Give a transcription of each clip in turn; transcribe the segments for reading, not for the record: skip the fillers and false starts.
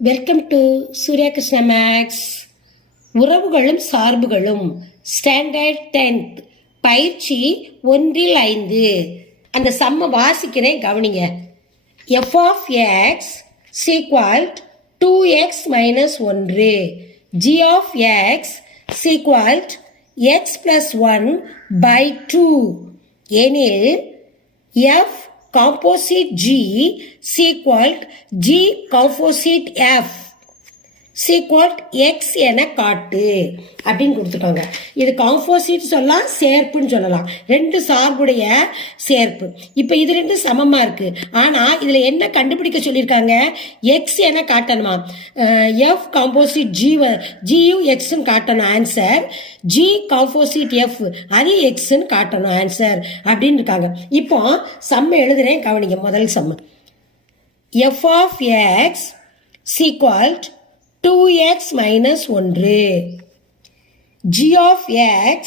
Welcome to Surya Krishna maths. உறவுகளும் சார்புகளும் standard 10th பயிற்சி 1-5. அந்த சம்ம வாசிக்கிறேன், கவனிங்க. F of x is equal 2x minus 1, g of x is equal x plus 1 by 2 எனில் f composite G equal G composite F equal X என காட்டு அப்படின்னு கொடுத்துருக்காங்க. இது காம்போசிட் சொல்லலாம், சேர்ப்புன்னு சொல்லலாம். ரெண்டு சார்புடைய சேர்ப்பு. இப்போ இது ரெண்டு சமமா இருக்கு. ஆனா இதுல என்ன கண்டுபிடிக்க சொல்லியிருக்காங்க? எக்ஸ் என காட்டணுமா? எஃப் காம்போசிட் ஜியும் எக்ஸ்ன்னு காட்டணும் ஆன்சர். ஜி காம்போசிட் எஃப் அது எக்ஸ்ன்னு காட்டணும் ஆன்சர் அப்படின்னு இருக்காங்க. இப்போ சம்ம எழுதுறேன், கவனிங்க. முதல் சம்ம f of x is equal 2x minus 1, g of x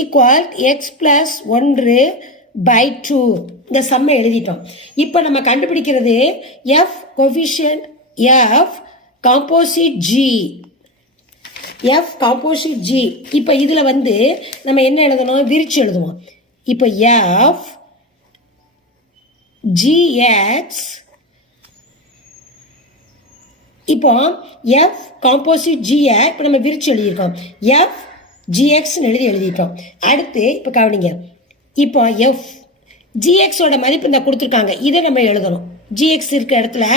equal x plus 1 by 2. இந்த சம்மை எழுதிட்டோம். இப்போ நம்ம கண்டுபிடிக்கிறது f coefficient f composite g. f composite g. இப்போ இதில் நம்ம என்ன எழுதணும்? விரிச்சு எழுதுவோம். இப்போ f gx இப்போ f காம்போசிட் g இப்போ நம்ம விரிச்சு எழுதியிருக்கோம். f gx எழுதிட்டோம். அடுத்து இப்போ கவனிங்க. இப்போ f gx ஓட மதிப்பு இந்த கொடுத்துருக்காங்க. இதை நம்ம எழுதணும். gx இருக்க இடத்துல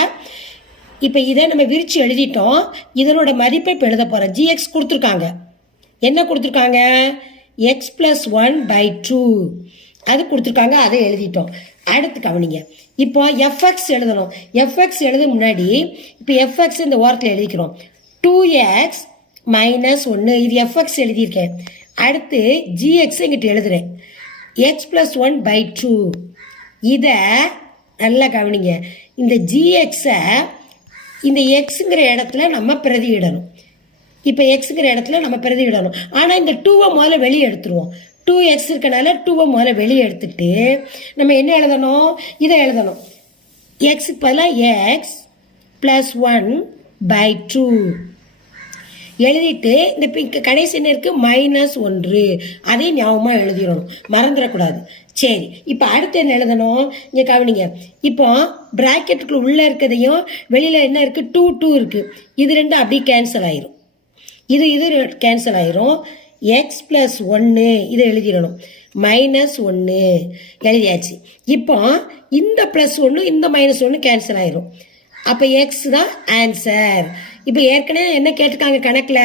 இப்போ இதை நம்ம விரிச்சு எழுதிட்டோம். இதனோட மதிப்பை இப்போ எழுத போகிறோம். gx கொடுத்துருக்காங்க. என்ன கொடுத்துருக்காங்க? x plus 1 by 2 அது கொடுத்துருக்காங்க. அதை எழுதிட்டோம். அடுத்து கவனிங்க. இப்போ எஃப்எக்ஸ் எழுதணும். எஃப்எக்ஸ் எழுத முன்னாடி இப்போ எஃப்எக்ஸ் இந்த ஓரத்தில் எழுதிக்கிறோம். 2x மைனஸ் 1 இது எஃப்எக்ஸ் எழுதியிருக்கேன். அடுத்து ஜிஎக்ஸ் இங்கிட்ட எழுதுறேன். எக்ஸ் பிளஸ் 1 பை 2 இதை நல்லா கவனிங்க. இந்த ஜிஎக்ஸை இந்த எக்ஸுங்கிற இடத்துல நம்ம பிரதியிடணும். இப்போ எக்ஸுங்கிற இடத்துல நம்ம பிரதியிடணும். ஆனால் இந்த 2வை முதல்ல வெளியே எடுத்துருவோம். 2x இருக்கனால 2வை முதல்ல வெளியே எடுத்துட்டு நம்ம என்ன எழுதணும்? இதை எழுதணும். எக்ஸுக்கு பதிலாக எக்ஸ் பிளஸ் 1 பை 2 எழுதிட்டு இந்த கடைசி என்ன இருக்கு? மைனஸ் 1 அதையும் ஞாபகமாக எழுதிடணும், மறந்துடக்கூடாது. சரி, இப்போ அடுத்து என்ன எழுதணும்? இங்கே கவனிங்க. இப்போ பிராக்கெட்டுக்குள்ள உள்ள இருக்கிறதையும் வெளியில் என்ன இருக்கு? 2 2 இருக்கு. இது ரெண்டும் அப்படியே கேன்சல் ஆயிரும். இது கேன்சல் ஆயிரும். எக்ஸ் பிளஸ் 1 இதை எழுதிடணும். மைனஸ் 1 எழுதியாச்சு. இப்போ இந்த பிளஸ் 1 இந்த மைனஸ் 1 கேன்சல் ஆயிரும். அப்போ எக்ஸ் தான் ஆன்சர். இப்போ ஏற்கனவே என்ன கேட்டிருக்காங்க கணக்கில்?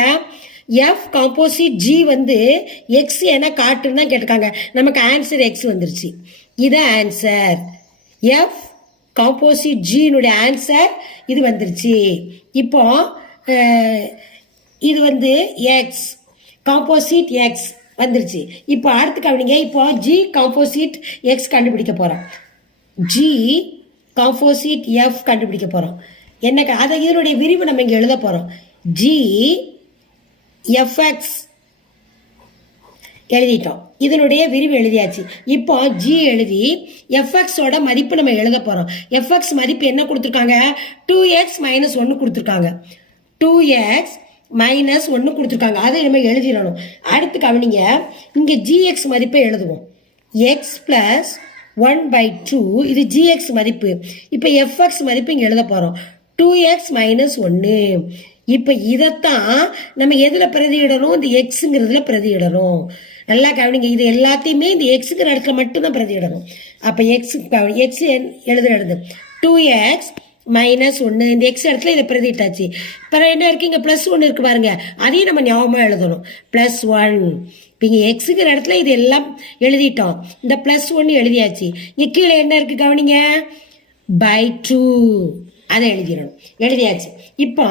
எஃப் காம்போசிட் ஜி எக்ஸ் என காட்டுன்னு தான் கேட்டிருக்காங்க. நமக்கு ஆன்சர் எக்ஸ் வந்துருச்சு. இது ஆன்சர். எஃப் காம்போசிட் ஜினுடைய ஆன்சர் இது வந்துருச்சு. இப்போ இது எக்ஸ் காம்போசிட் எக்ஸ் வந்துருச்சு. இப்போ அடுத்து கவனிங்க. இப்போ ஜி காம்போசிட் எக்ஸ் கண்டுபிடிக்க போகிறோம். ஜி காம்போசிட் எஃப் கண்டுபிடிக்க போகிறோம். என்ன அதை இதனுடைய விரிவு நம்ம இங்கே எழுத போகிறோம். ஜி எஃப்எக்ஸ் எழுதிட்டோம். இதனுடைய விரிவு எழுதியாச்சு. இப்போ ஜி எழுதி எஃப்எக்ஸோட மதிப்பு நம்ம எழுத போகிறோம். எஃப்எக்ஸ் மதிப்பு என்ன கொடுத்துருக்காங்க? 2x மைனஸ் 1 கொடுத்துருக்காங்க. 2x மைனஸ் 1 கொடுத்துருக்காங்க. அதை நம்ம எழுதிடணும். அடுத்து கவனிங்க. இங்கே ஜிஎக்ஸ் மதிப்பை எழுதுவோம். எக்ஸ் பிளஸ் 1 பை 2 இது ஜிஎக்ஸ் மதிப்பு. இப்போ எஃப்எக்ஸ் மதிப்பு இங்கே எழுத போகிறோம். 2x minus 1. இப்போ இதைத்தான் நம்ம எதில் பிரதியிடணும்? இந்த எக்ஸுங்கிறதுல பிரதியிடணும். நல்லா கவனிங்க. இது எல்லாத்தையுமே இந்த எக்ஸுங்கிற இடத்துல மட்டும்தான் பிரதியிடணும். அப்போ எக்ஸ் எழுது 2x மைனஸ் 1 இந்த எக்ஸ் இடத்துல இதை பிரதிட்டாச்சு. இப்போ என்ன இருக்கு? இங்கே ப்ளஸ் 1 இருக்கு பாருங்க. அதையும் நம்ம ஞாபகமாக எழுதணும். ப்ளஸ் 1. இப்போ இங்கே எக்ஸுங்கிற இடத்துல இது எல்லாம் எழுதிட்டோம். இந்த ப்ளஸ் 1 எழுதியாச்சு. இங்கே கீழே என்ன இருக்கு கவனிங்க? பை 2 அதை எழுதிடணும். எழுதியாச்சு. இப்போ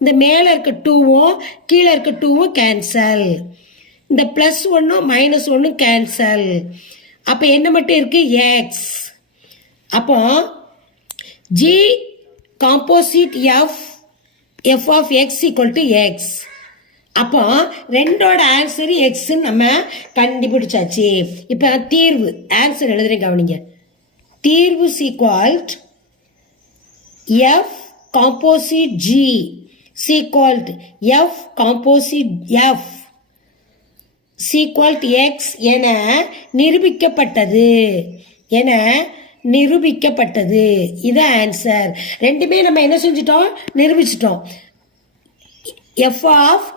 இந்த மேலே இருக்க 2வும் கீழே இருக்க 2வும் கேன்சல். இந்த ப்ளஸ் 1ம் மைனஸ் 1ம் கேன்சல். அப்போ என்ன மட்டும் இருக்கு? எக்ஸ். அப்போ G composite F of x equal to x. அப்போ ரெண்டோட ஆன்சர் எக்ஸ்ன்னு நம்ம கண்டுபிடிச்சாச்சு. இப்போ தீர்வு ஆன்சர் எழுதுறேன் கவனிங்க. தீர்வு சீக்வால்ட் எஃப் காம்போசிட் ஜி சீக்வால்ட் எஃப் காம்போசிட் எஃப் சீக்வால்ட் எக்ஸ் என நிரூபிக்கப்பட்டது. இது ஆன்சர். ரெண்டுமே நம்ம என்ன செஞ்சிட்டோம், நிரூபிச்சிட்டோம். F of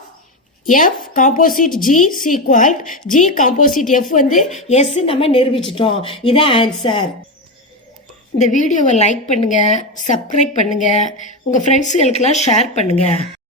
f composite g சீக்வால்ட் ஜி காம்போசிட் எஃப் வந்து எஸ் நம்ம நிரூபிச்சிட்டோம். இதான் ஆன்சர். இந்த வீடியோவை லைக் பண்ணுங்க, சப்ஸ்கிரைப் பண்ணுங்க, உங்க ஃப்ரெண்ட்ஸுகளுக்கெல்லாம் ஷேர் பண்ணுங்க.